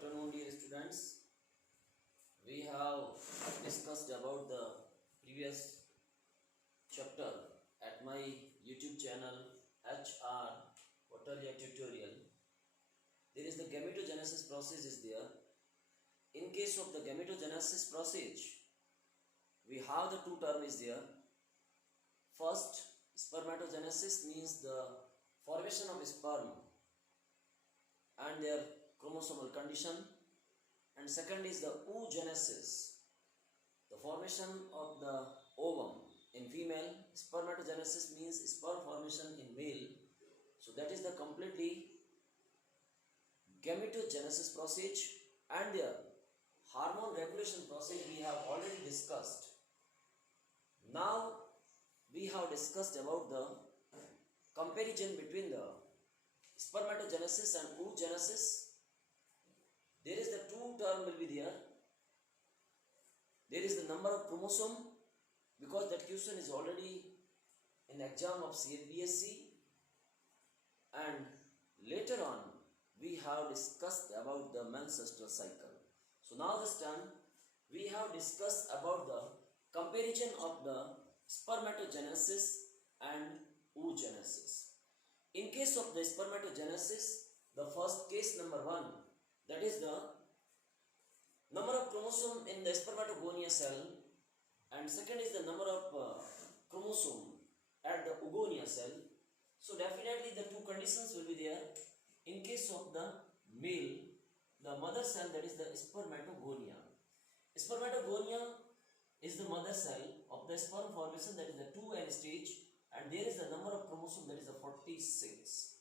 afternoon, dear students. We have discussed about the previous chapter at my YouTube channel HR Hotelia Tutorial. There is the gametogenesis process is there. In case of the gametogenesis process, we have the two terms there. First, spermatogenesis means the formation of sperm and their chromosomal condition, and second is the oogenesis, the formation of the ovum in female. Spermatogenesis means sperm formation in male. So that is the completely gametogenesis process, and the hormone regulation process we have already discussed. Now we have discussed about the comparison between the spermatogenesis and oogenesis. There is the two term will be there. There is the number of chromosome, because that question is already in exam of CBSE, and later on we have discussed about the menstrual cycle. So now this time we have discussed about the comparison of the spermatogenesis and oogenesis. In case of the spermatogenesis, the first case number 1, that is the number of chromosome in the spermatogonia cell, and second is the number of chromosome at the oogonia cell. So definitely the two conditions will be there. In case of the male, the mother cell, that is the spermatogonia. Spermatogonia is the mother cell of the sperm formation, that is the 2n stage, and there is the number of chromosome, that is the 46.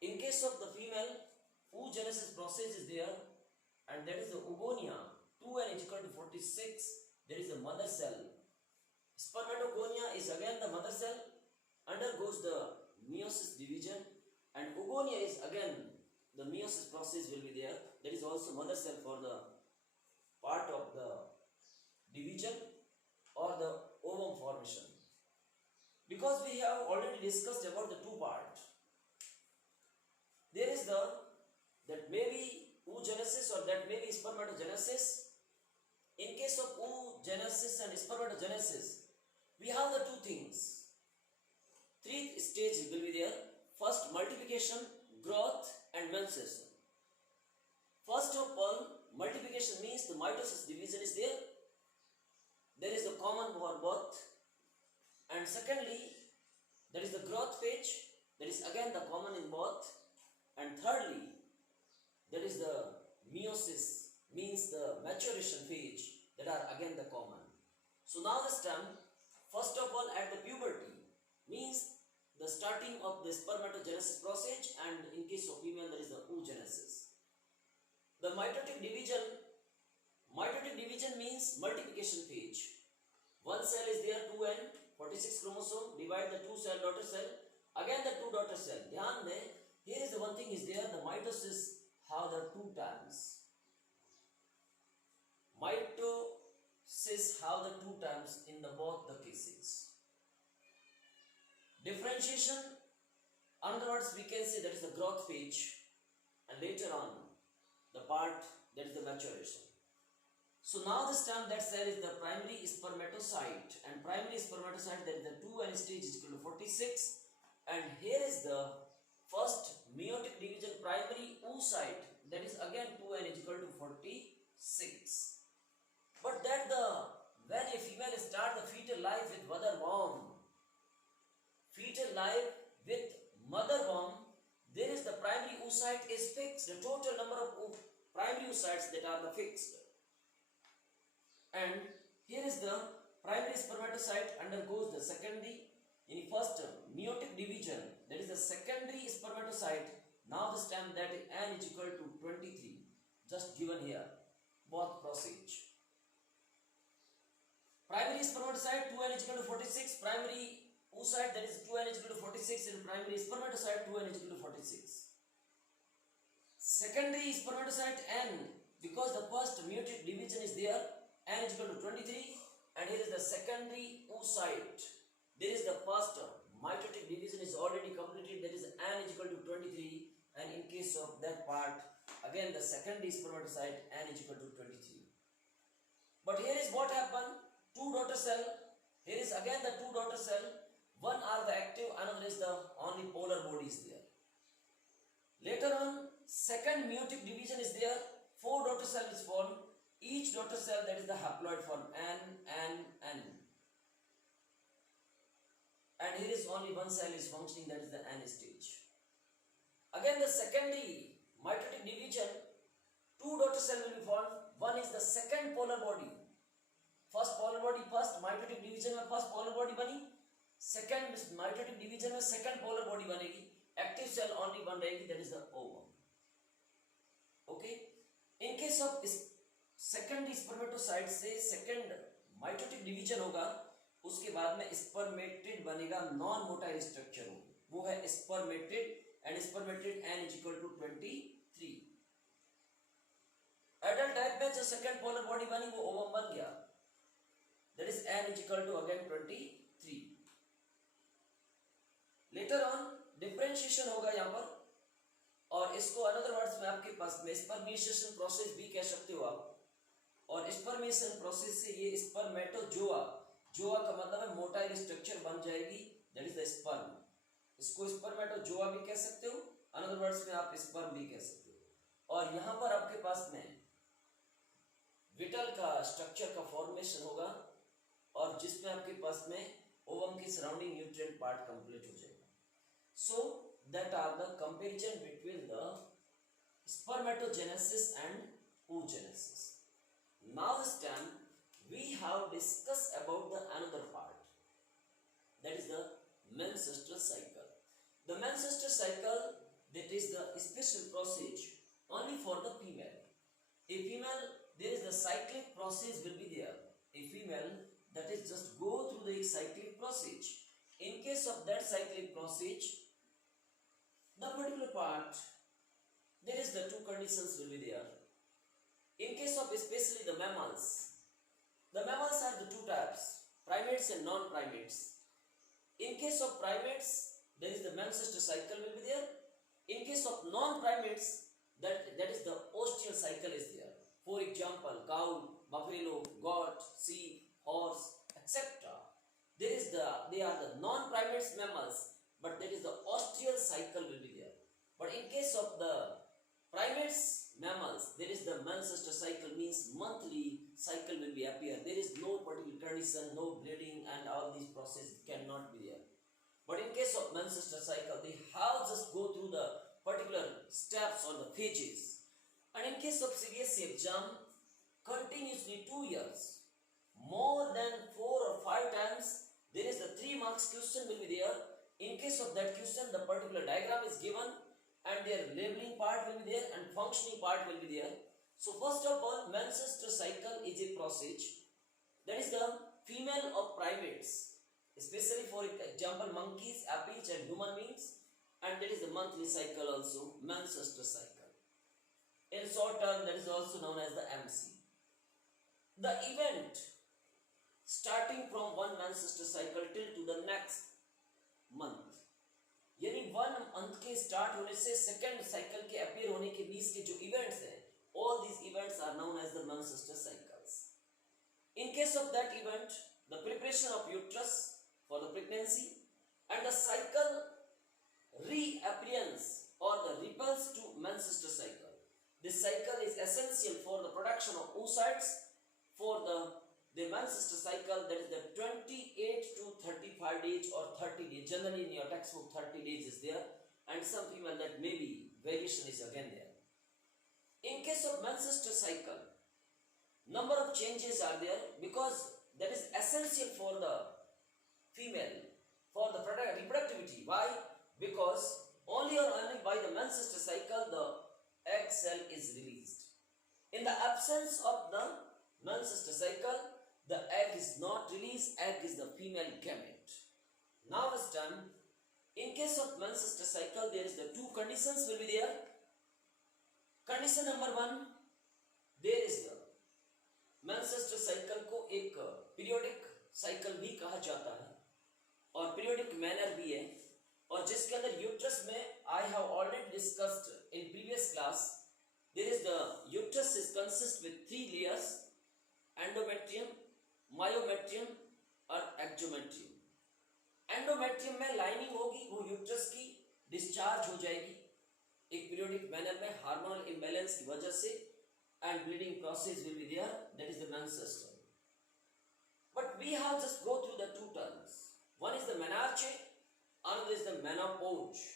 In case of the female, oogenesis process is there, and that is the oogonia. 2n is equal to 46. There is the mother cell. Spermatogonia is again the mother cell, undergoes the meiosis division, and oogonia is again the meiosis process will be there. That is also mother cell for the part of the division or the ovum formation. Because we have already discussed about the two parts, there is that may be oogenesis or that may be spermatogenesis. In case of oogenesis and spermatogenesis, we have the two things. Three stages will be there. First, multiplication, growth, and menstruation. First of all, multiplication means the mitosis division is there. There is a common for both. And secondly, there is the growth phase, that is again the common in both. And thirdly, there is the meiosis, means the maturation phase, that are again the common. So now this time, first of all at the puberty, means the starting of the spermatogenesis process, and in case of female there is the oogenesis. The mitotic division means multiplication phase. One cell is there, 2n, 46 chromosome, divide the two cell, daughter cell, again the two daughter cell. Dhyan de, here is the one thing is there, the mitosis have the two times. Mitosis have the two times in the both the cases. Differentiation, in other words, we can say that is the growth phase, and later on the part that is the maturation. So now this time that cell is the primary spermatocyte, and primary spermatocyte, that is the 2n stage is equal to 46, and here is the first meiotic division primary oocyte, that is again 2n is equal to 46. But that when a female start the fetal life with mother womb, there is the primary oocyte is fixed. The total number of primary oocytes that are the fixed. And here is the primary spermatocyte undergoes the secondary, in first meiotic division, that is the secondary spermatocyte. Now this time that n is equal to 23, just given here, both process. Primary spermatocyte 2n is equal to 46, primary oocyte, that is 2n is equal to 46, and primary spermatocyte 2n is equal to 46. Secondary spermatocyte n, because the first meiotic division is there, n is equal to 23, and here is the secondary oocyte. There is the first mitotic division is already completed, that is n is equal to 23, and in case of that part, again again the secondary spermatocyte n is equal to 23. But here is what happened, two daughter cell, here is again the two daughter cell, one are the active, another is the only polar body is there. Later on, second meiotic division is there, four daughter cell is formed, each daughter cell that is the haploid form N. And here is only one cell is functioning, that is the N stage. Again the secondary mitotic division, two daughter cell will be formed, one is the second polar body, first polar body first mitotic division में first polar body बनी, second mitotic division में second polar body बनेगी, active cell only one रहेगी, that is the ovum. Okay, in case of secondary spermatocyte से second mitotic division होगा, उसके बाद में spermatid बनेगा, non motile structure हो, वो है spermatid, and spermatid n is equal to 23. Adult type में जो second polar body बनी वो ovum बन गया, that is n is equal to again 23. Later on differentiation होगा यहाँ पर, और इसको another words में आपके पास में spermatization process भी कह सकते हो आप, और spermatization process से ये spermatozoa, जोआ का मतलब है मोटाइल स्ट्रक्चर बन जाएगी, that is the sperm. इसको spermatozoa भी कह सकते हो, another words में आप sperm भी कह सकते हो. और यहाँ पर आपके पास में विटल का स्ट्रक्चर का फॉर्मेशन होगा, और जिसमें आपके पास में ओवम की सराउंडिंग न्यूट्रिएंट पार्ट कंप्लीट हो जाएगा. So that are the comparison between the spermatogenesis and oogenesis. Now this time we have discussed about the another part, that is the menstrual cycle. The menstrual cycle, that is the special process only for the female. A female, there is the cyclic process will be there. A female, that is just go through the cyclic process. In case of that cyclic process, the particular part, there is the two conditions will be there. In case of especially the mammals are the two types, primates and non-primates. In case of primates, there is the menstrual cycle will be there. In case of non-primates, that is the ostial cycle is there. For example, cow, buffalo, goat, sheep, horse, etc. They are the non-primates mammals, but there is the ostial cycle will be there. But in case of the primates mammals, there is the menstrual cycle, means monthly cycle will be appear. There is no particular condition, no bleeding, and all these processes cannot be there. But in case of menstrual cycle, they have just go through the particular steps or the phases. And in case of CBSE exam, continuously 2 years, more than 4 or 5 times, there is the 3 marks question will be there. In case of that question, the particular diagram is given, and their labeling part will be there and functioning part will be there. So first of all, menstrual cycle is a process, that is the female of primates, especially for example monkeys, apes and human beings, and that is the monthly cycle also, menstrual cycle. In short term, that is also known as the MC. The event starting from one menstrual cycle till to the next month, यानी 1 month के start होने से second cycle के appear होने के बीच के जो events हैं, all these events are known as the menstrual cycles. In case of that event, the preparation of uterus for the pregnancy and the cycle reappearance or the repulse to menstrual cycle. This cycle is essential for the production of oocytes for the menstrual cycle, that is the 28 to 35 days or 30 days. Generally in your textbook 30 days is there, and some people that maybe variation is again there. In case of menstrual cycle, number of changes are there because that is essential for the female for the reproductivity. Why? Because only or only by the menstrual cycle the egg cell is released. In the absence of the menstrual cycle, the egg is not released, egg is the female gamete. Now it's done. In case of menstrual cycle, there is the two conditions will be there. Condition number 1, there is the menstrual cycle को एक periodic cycle भी कहा जाता है और periodic manner भी है, और जिसके अंदर यूट्रस में I have already discussed in previous class there is the uterus is consist with 3 layers: endometrium, myometrium और exometrium. एंडोमेट्रियम में लाइनिंग होगी, वो यूट्रस की डिस्चार्ज हो जाएगी एक पीरियोडिक मैनर में हार्मोनल इम्बैलेंस की वजह से, and bleeding process will be there, that is the menstrual. But we have just go through the two terms. One is the menarche, another is the menopause.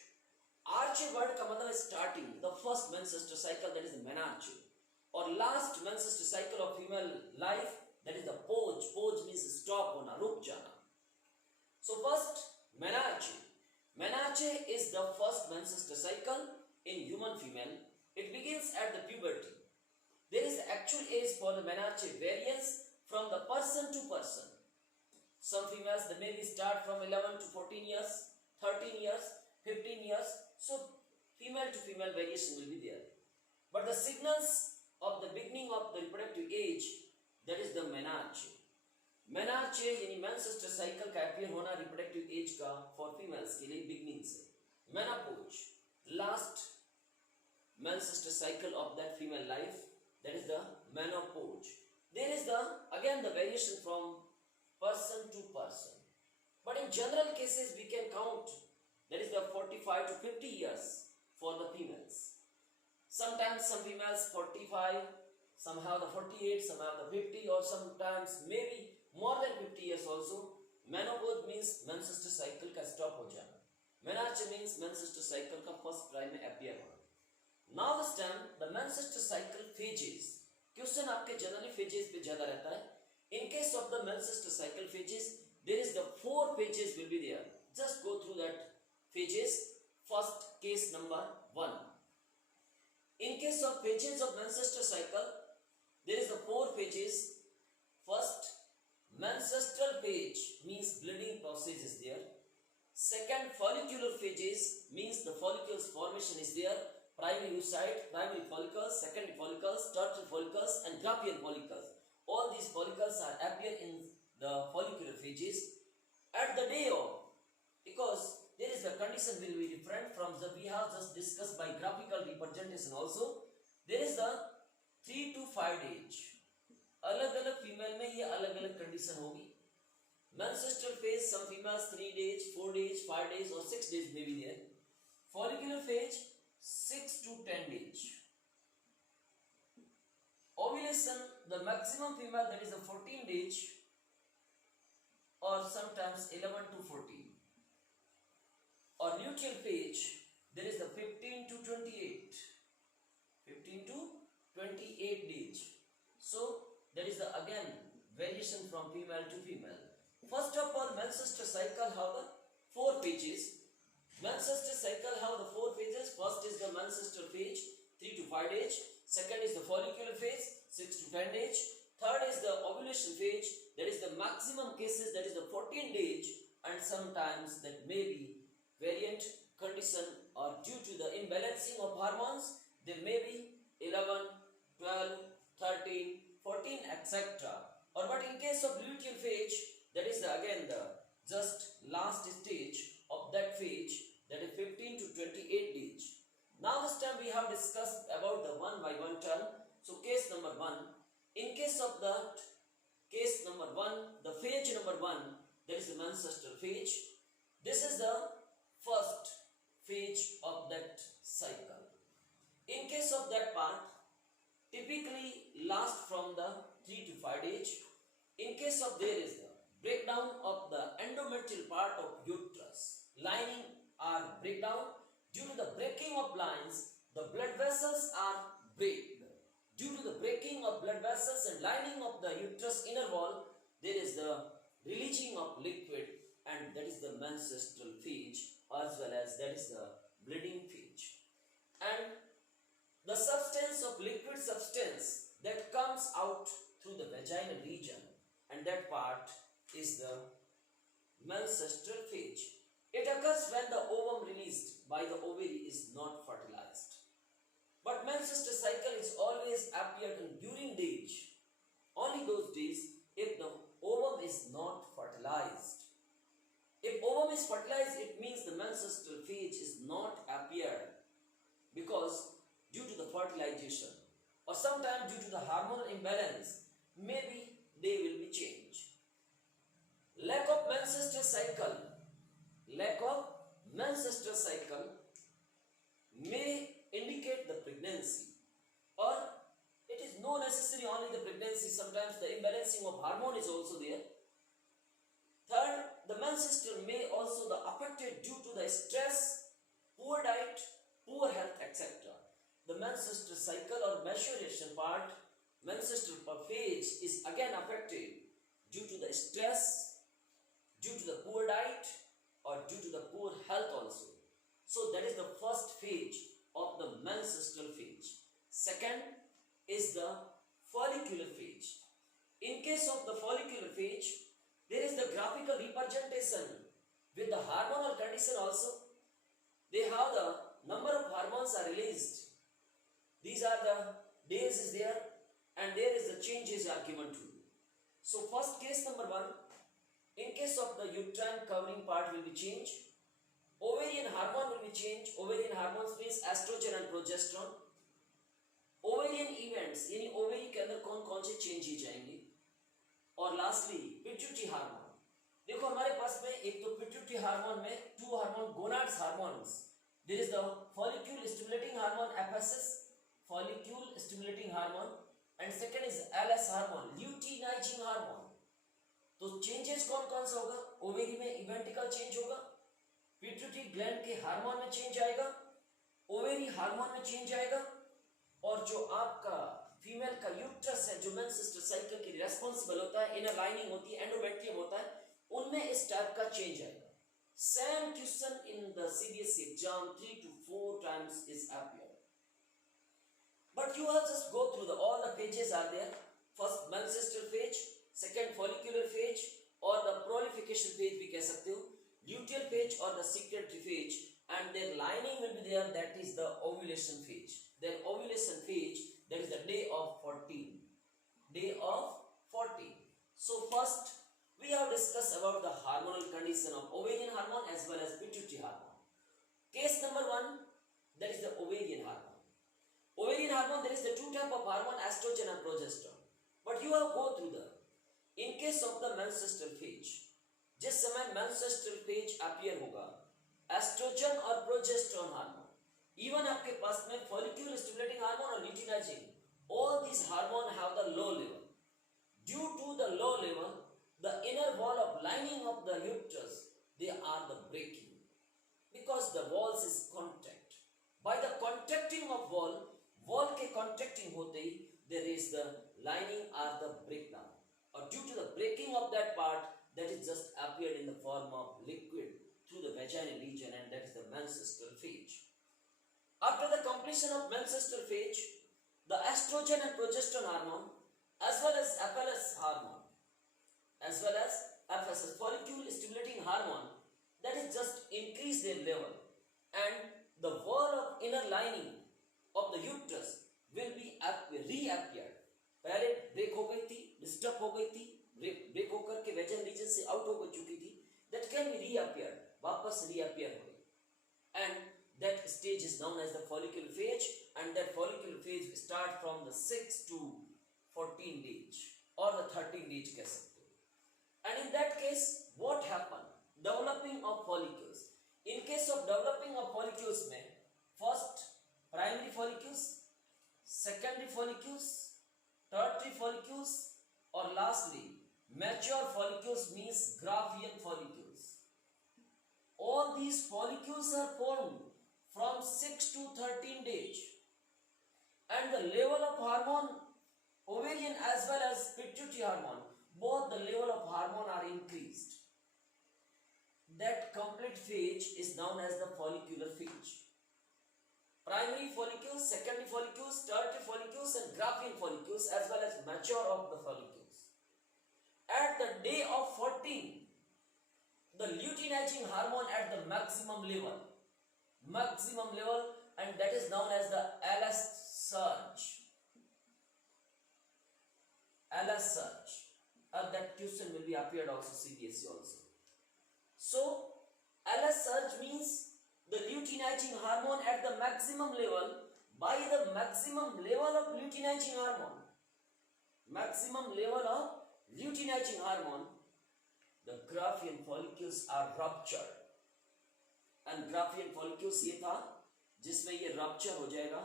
Arche word का मतलब है starting, the first menstrual cycle, that is the menarche. और last menstrual cycle of female life, that is the pose. Pose means stop होना, रुक जाना. So first, menarche. Menarche is the first menstrual cycle in human female. It begins at the puberty. There is actual age for the menarche varies from the person to person. Some females, they maybe start from 11 to 14 years, 13 years, 15 years. So female to female variation will be there. But the signals of the beginning of the reproductive age, that is the menarche. Menarche यानी menstrual cycle का appear होना reproductive age का for females के लिए beginning से. Menopause, last menstrual cycle of that female life, that is the menopause. There is the again the variation from person to person, but in general cases we can count that is the 45 to 50 years for the females. Sometimes some females 45, some have the 48, some have the 50, or sometimes maybe more than 50 years also. Menopause means menstrual cycle का stop हो जाना. Menarche means menstrual cycle का first prime में appear होना. Now this time the menstrual cycle phases. Question आपके generally phases पे ज़्यादा रहता है. In case of the menstrual cycle phases, there is the 4 phases will be there. Just go through that phases. First, case number 1. In case of phases of menstrual cycle, there is the 4 phases. First, menstrual phase means bleeding process is there. Second, follicular phases means the follicles formation is there. Primary oocyte, primary follicles, secondary follicles, tertiary follicles, and Graafian follicles. All these follicles are appear in the follicular phases at the day of, because there is a condition will be different from the we have just discussed by graphical representation also. There is the 3 to 5 age. अलग अलग female में ये अलग अलग condition होगी. Menstrual phase, सम females 3 days, 4 days, 5 days और 6 days may be there. Follicular phase 6 to 10 days. Ovulation, the maximum female, that is a 14 days or sometimes 11 to 14. Or luteal phase, there is the 15 to 28. 15 to 28 days. So that is the again variation from female to female. First of all, menstrual cycle have the 4 phases. Menstrual cycle have the 4 phases. First is the menstrual phase, 3 to 5 days. Second is the follicular phase, 6 to 10 days. Third is the ovulation phase, that is the maximum cases, that is the 14 days, and sometimes that may be variant condition or due to the imbalancing of hormones, there may be 11, 12, 13, 14, etc. Or but in case of luteal phase, that is again the just last stage of that phase, that is 15 to 28 days. Now this time we have discussed about the one by one term. So case number 1. In case of that case number 1, the phase number 1, that is the menstrual phase. This is the first phase of that cycle. In case of that part, typically last from the 3 to 5 days. In case of there is the breakdown of the endometrial part of uterus, lining are breakdown. Due to the breaking of lines, the blood vessels are break. Due to the breaking of blood vessels and lining of the uterus inner wall, there is the releasing of liquid, and that is the menstrual phase, as well as that is the bleeding phase. And the substance of liquid substance that comes out through the vaginal region, and that part is the menstrual phase. It occurs when the ovum released by the ovary is not fertilized. But menstrual cycle is always appeared in during days, only those days if the ovum is not fertilized. If ovum is fertilized, it means the menstrual phase is not appeared, because due to the fertilization, or sometimes due to the hormonal imbalance, maybe they will be changed. Lack of menstrual cycle, lack of menstrual cycle may indicate the pregnancy, or it is not necessarily only the pregnancy, sometimes the imbalancing of hormone is also there. Third, the menstrual may also be affected due to the stress, poor diet, poor health, etc. The menstrual cycle or menstruation part, menstrual phase is again affected due to the stress, due to the poor diet, or due to the poor health also. So that is the first phase of the menstrual phase. Second is the follicular phase. In case of the follicular phase, there is the graphical representation with the hormonal condition also. They have the number of hormones are released. These are the days is there, and there is the changes are given to you. So first case number 1, in case of the uterine covering part will be changed, ovarian hormone will be changed. Ovarian hormones means estrogen and progesterone. Ovarian events यानी ovary के अंदर कौन कौन से change ही जाएंगे. और lastly pituitary hormone. देखो हमारे पास में एक तो पिट्यूटरी हार्मोन में 2 hormone gonads hormones. There is the follicle stimulating hormone FSS, follicle stimulating hormone, and second is LS hormone, luteinising hormone. तो चेंजेस कौन कौन सा होगा? ओवेरी में इवेंटिकल चेंज होगा, पिट्यूटरी ग्लैंड के हार्मोन में चेंज आएगा, ओवेरी हार्मोन में चेंज आएगा, और जो आपका फीमेल का यूट्रस है जो मेंस्ट्रुअल साइकिल के लिए रिस्पांसिबल होता है, इनर लाइनिंग होती है, एंडोमेट्रियम होता है, उनमें इस टाइप का चेंज आएगा. Same question in the CBSE exam 3 to 4 times is appeared, but you have just go through all the phases are there. First menstrual phase, second follicular phase, or the proliferation phase भी कह सकते हो, luteal phase or the secretory phase, and their lining will be there, that is the ovulation phase. Their ovulation phase, that is the day of 14. Day of 14. So first we have discussed about the hormonal condition of ovarian hormone as well as pituitary hormone. Case number 1, that is the ovarian hormone. Ovarian hormone, there is the 2 type of hormone, estrogen and progesterone. But you have go through the, in case of the menstrual phase, जिस समय menstrual phase appear होगा, oestrogen और progesterone hormone, even आपके पास में follicle stimulating hormone और luteinising, all these hormones have the low level. Due to the low level, the inner wall of lining of the uterus, they are the breaking, because the walls is contract. By the contracting of wall के contracting होते ही there is the lining or the breakdown, or due to the breaking of that part, that is just appeared in the form of liquid through the vaginal region, and that is the menstrual phase. After the completion of menstrual phase, the estrogen and progesterone hormone as well as FLS hormone as well as FSS, follicle stimulating hormone, that is just increase their level, and the wall of inner lining of the uterus will be reappeared. पहले break हो गई थी, disturb हो गई थी, break होकर के वेजन reason से आउट हो चुकी थी, that can be reappeared, वापस reappear हो गई, and that stage is known as the follicular phase, and that follicular phase start from the 6 to 14 days or the 13 days कह सकते हो. And in that case what happen? Developing of follicles. In case of developing of follicles में first primary follicles, secondary follicles, tertiary follicles, or lastly mature follicles means Graafian follicles. All these follicles are formed from 6 to 13 days, and the level of hormone, ovarian as well as pituitary hormone, both the level of hormone are increased. That complete phase is known as the follicular phase. Primary follicles, secondary follicles, tertiary follicles, and Graafian follicles as well as mature of the follicles. At the day of 14, the luteinizing hormone at the maximum level, and that is known as the LS surge. LS surge. That question will be appeared also CBSE also. So LS surge means the luteinizing hormone at the maximum level by the maximum level of luteinizing hormone. Maximum level of luteinizing hormone, the Graafian follicles are ruptured. And Graafian follicles ये था जिसमें ये rupture हो जाएगा,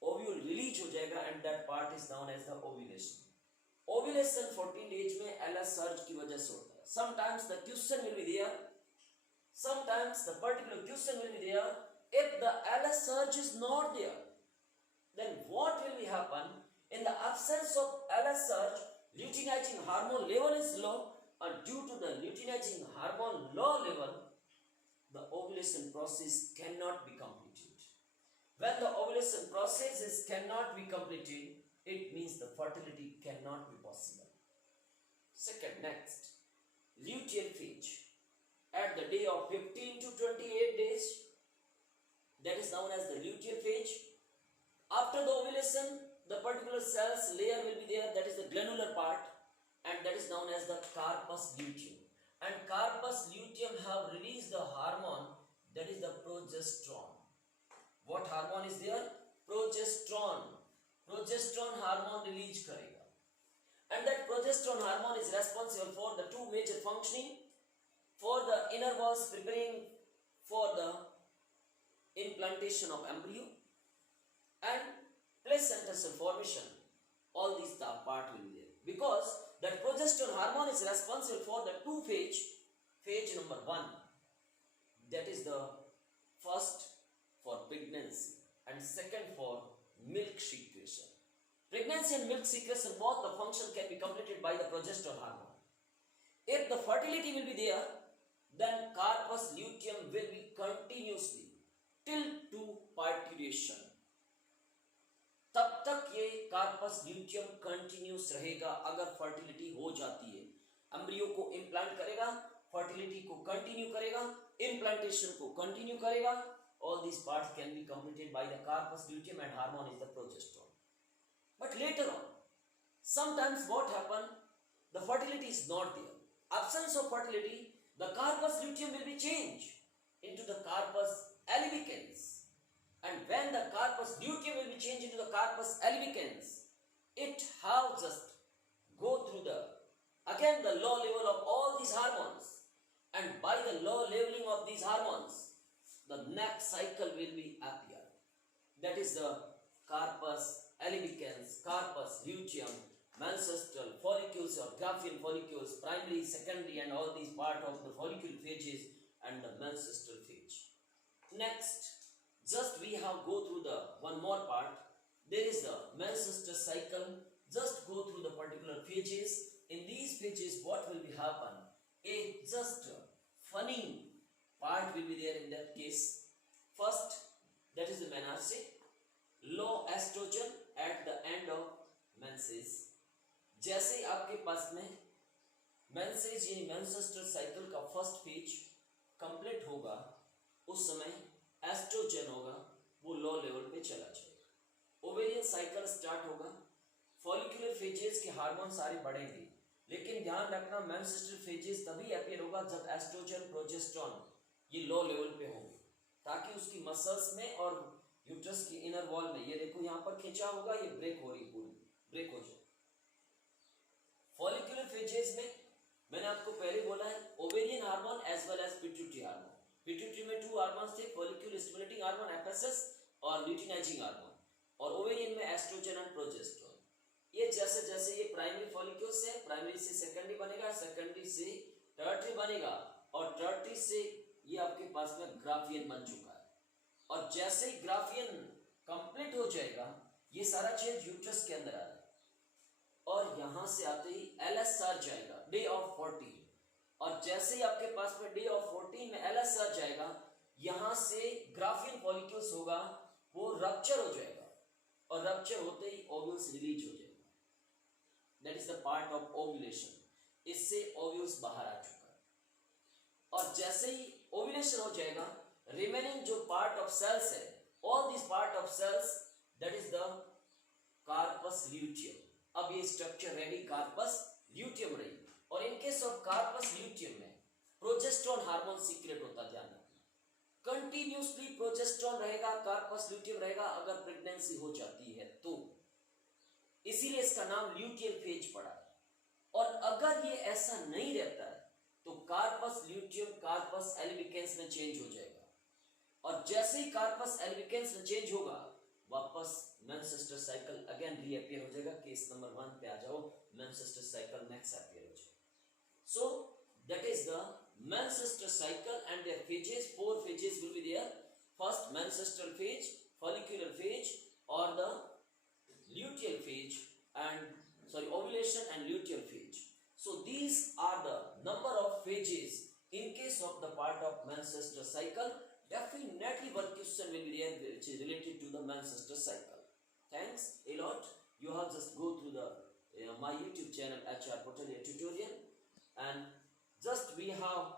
ovule release हो जाएगा, and that part is known as the ovulation. Ovulation 14 days में LS surge की वजह से होता है. Sometimes the question will be there. Sometimes the particular question will be there. If the LS surge is not there, then what will be happen? In the absence of LS surge, luteinizing hormone level is low, and due to the luteinizing hormone low level, the ovulation process cannot be completed. When the ovulation process cannot be completed, it means the fertility cannot be possible. Second, next, luteal phase. At the day of 15 to 28 days, that is known as the luteal phase. After the ovulation, the particular cells layer will be there, that is the glandular part, and that is known as the corpus luteum. And corpus luteum have released the hormone, that is the progesterone. What hormone is there? Progesterone. Progesterone hormone release करेगा. And that progesterone hormone is responsible for the two major functioning, for the inner walls preparing for the implantation of embryo and placental cell formation. All these part will be there, because that progesterone hormone is responsible for the two phase. Phase number 1, that is the first for pregnancy, and second for milk secretion. Pregnancy and milk secretion, both the function can be completed by the progesterone hormone. If the fertility will be there, then corpus luteum will be continuously till to parturition. तब तक ये corpus luteum continuous रहेगा. अगर fertility हो जाती है, embryo को implant करेगा, फर्टिलिटी को कंटिन्यू करेगा, इम्प्लांटेशन को कंटिन्यू करेगा. All these parts can be completed by the corpus luteum, and hormone is the progesterone. But later on, sometimes what happen? The fertility is not there. Absence of fertility, the corpus luteum will be changed into the corpus albicans. And when the corpus luteum will be changed into the corpus albicans, it have just go through the low level of all these hormones, and by the low leveling of these hormones, the next cycle will be appear. That is the corpus albicans, corpus luteum, menstrual follicles or Graafian follicles, primary, secondary, and all these part of the follicle phases and the menstrual phase. Next, just we have go through the one more part. There is the menstrual cycle. Just go through the particular phases. In these phases, what will be happen? A just funny part will be there in that case. First, that is the menarche. Low estrogen at the end of menses. जैसे आपके पास में message यानी menstrual cycle का first phase complete होगा, उस समय oestrogen होगा, वो लो लेवल पे चला जाएगा. ओवेरियन साइकिल स्टार्ट होगा, फॉलिकुलर फेजेस के हार्मोन सारे बढ़ेंगे, लेकिन ध्यान रखना मेंस्ट्रुअल फेजेस तभी अपीयर होगा जब एस्ट्रोजन प्रोजेस्टेरोन ये लो लेवल पे होंगे, ताकि उसकी मसल्स में और यूट्रस की इनर वॉल में, ये देखो यहाँ पर खींचा होगा, ये ब्रेक हो रही, पूरी ब्रेक हो जाए. फॉलिकुलर फेजेस में मैंने आपको पहले बोला है ovarian hormone as well as pituitary hormone. Pituitary में टू हार्मोन्स थे, फॉलिक्यूल स्टिमुलेटिंग हार्मोन एफएसएस और ल्यूटिनाइजिंग हार्मोन, और ओवेरियन में एस्ट्रोजन एंड प्रोजेस्टेरोन. ये जैसे जैसे ये प्राइमरी फॉलिक्यूल से, प्राइमरी से सेकेंडरी बनेगा, सेकेंडरी से टर्टरी बनेगा, और टर्टरी से ये आपके पास में ग्राफियन बन चुका है. और जैसे ही ग्राफियन कंप्लीट हो जाएगा, ये सारा चेंज यूट्रस के अंदर आ रहा है, और यहां से आते ही एलएस सर्ज जाएगा डे ऑफ 14, और जैसे ही आपके पास में डे ऑफ 14 में एलएस सर्ज जाएगा, यहां से ग्राफियन फॉलिक्यूल्स होगा, वो रप्चर हो जाएगा, और रप्चर होते ही ओव्यूल्स रिलीज हो जाएगा. That is the part of ovulation. इससे ओव्यूल्स बाहर आ चुका है, और जैसे ही ओव्यूलेशन हो जाएगा, रिमेनिंग जो पार्ट ऑफ सेल्स है, all this part of cells, that is the corpus luteum. अब ये स्ट्रक्चर रेडी कार्पस ल्यूटियम रही, और in case of corpus luteum में प्रोजेस्टेरोन हार्मोन सीक्रेट होता, ध्यान रखना. कंटिन्यूसली प्रोजेस्टेरॉन रहेगा, कार्पस ल्यूटियम रहेगा अगर प्रेगनेंसी हो जाती है तो, इसीलिए इसका नाम ल्यूटियल फेज पड़ा है। और अगर ये ऐसा नहीं रहता है तो कार्पस ल्यूटियम कार्पस एल्बिकेंस में चेंज हो जाएगा, और जैसे ही कार्पस एल्बिकेंस में चेंज होगा वापस मेंस्ट्रुअल साइकिल अगेन रीअपियर हो जाएगा। केस नंबर 1 पे आ जाओ, मेंस्ट्रुअल साइकिल नेक्स्ट अपीयर हो जाएगा। सो that is the menstrual cycle and their phases. 4 phases will be there. First, menstrual phase, follicular phase, or the luteal phase, and ovulation and luteal phase. So these are the number of phases in case of the part of menstrual cycle. Definitely one question will be there which is related to the menstrual cycle. Thanks a lot. You have just go through the my YouTube channel HR Portal tutorial, and just we have